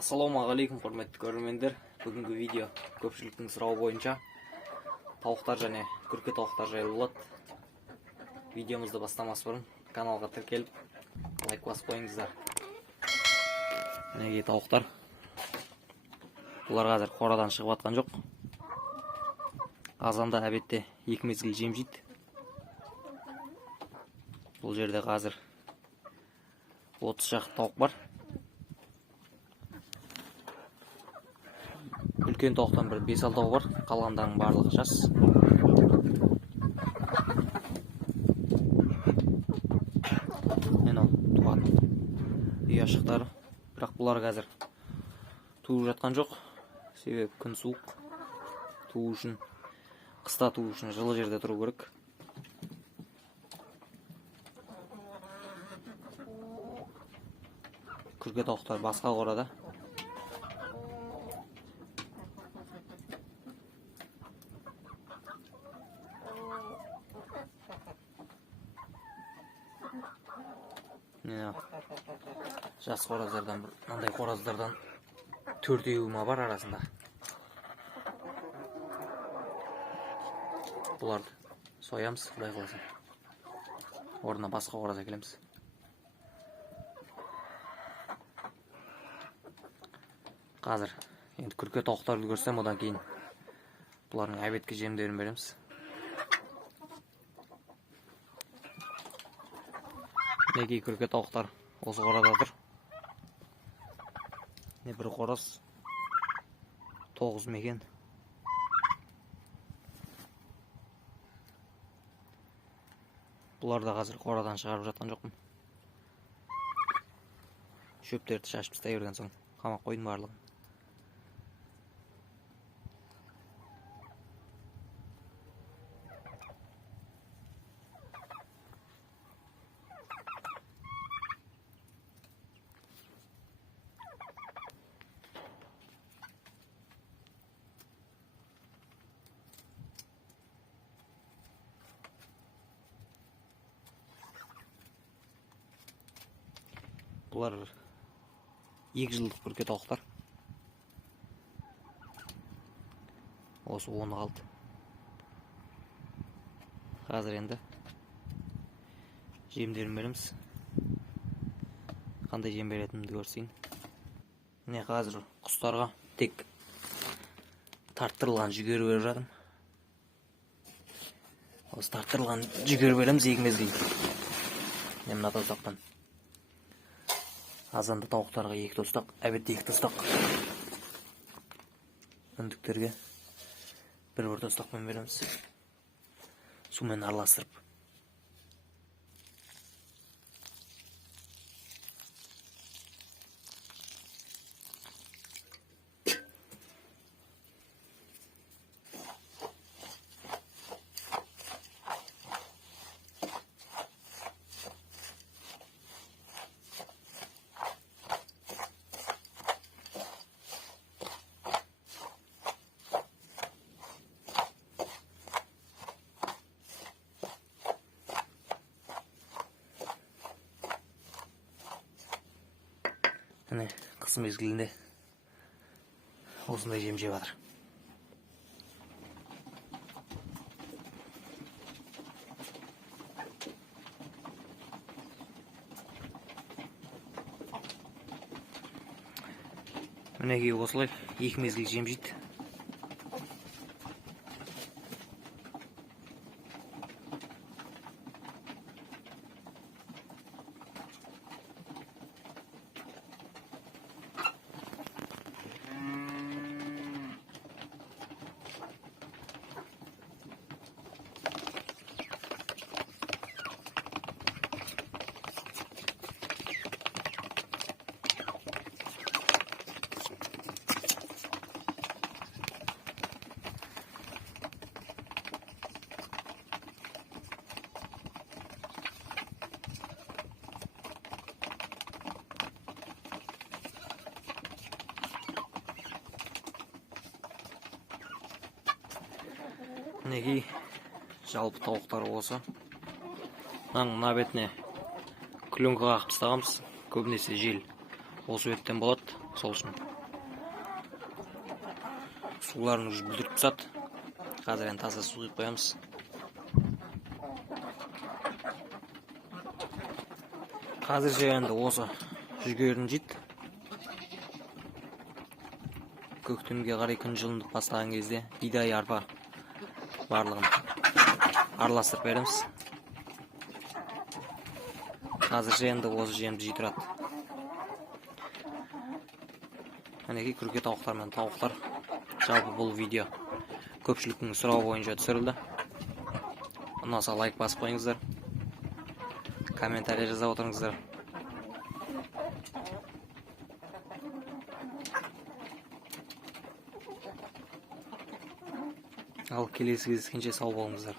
Ассалаумағалейкум, құрметті көрермендер. Бүгінгі видео көпшіліктің сұрауы бойынша тауықтар және күрке тауықтар жайлы болады. Видеомызды бастамас бұрын каналға тіркеліп, лайк басып қойыңыздар. Мінекей тауықтар. Бұлар қазір қорадан шығып жатқан жоқ. Азанда әбетте 2 мезгіл жем жейді. Бұл жерде қазір 30 шақты тауық бар. Үлкен тауықтан бір 5-6 тауық бар, қалғандарының барлығы жас. Мені туған ұяшықтары, бірақ бұлар қазір туып жатқан жоқ. Себебі күн суық, туу үшін, қыста туу үшін жылы жерде тұру керек. Күрке тауықтар басқа қорада. Жас қораздардан, мынандай қораздардан 4-еуі бар арасында. Бұларды соямыз, құдай қаласа. Орнына басқа қораз әкелеміз. Қазір енді күрке тауықтарды көрсем, одан кейін бұлардың әбетке жемдерін береміз. Мінекей күрке тауықтар осы қорада тұр. Бір қораз 9 мекен. Бұларды қазір қорадан шығарып жатқан жоқпын. Шөптерді шашып тастай берген соң қамап қойдым барлығын. Бұлар 2 жылдық күрке тауықтар. Осы 10 қалды. Қазір енді жемдерін береміз. Қандай жем беретінімді көрсейін. Міне қазір құстарға тек тарттырылған жүгері беріп жатырмын. Осы тарттырылған жүгері береміз 2 мезгіл. Мына тостақтан. Азанда тауықтарға 2 тостақ, әбетте 2 тостақ. Үндіктерге 1-1 тостақпен береміз. Сумен араластырып. Міне қыс мезгілінде осындай жем жеп жатыр. Мінекей осылай 2 мезгіл жем жейді. Мінекей жалпы тауықтар осы. Мына бетіне клюнка қағып тастағанбыз. Көбінесе жел осы беттен болады, сол үшін. суларын уже бүлдіріп тастады. Қазір енді таза су құйып қоямыз. Қазір же енді осы жүгерін жейді. Көктемге қарай күн жылынып бастаған кезде бидай, арпа барлығын араластырып береміз. Қазір же енді осы жемді жей тұрады. Мінекей күрке тауықтар мен тауықтар. Жалпы бұл видео көпшіліктің сұрауы бойынша түсірілді. Ұнаса лайк басып қойыңыздар. Комментарий жазып отырыңыздар. Ал келесі кездескенше сау болыңыздар.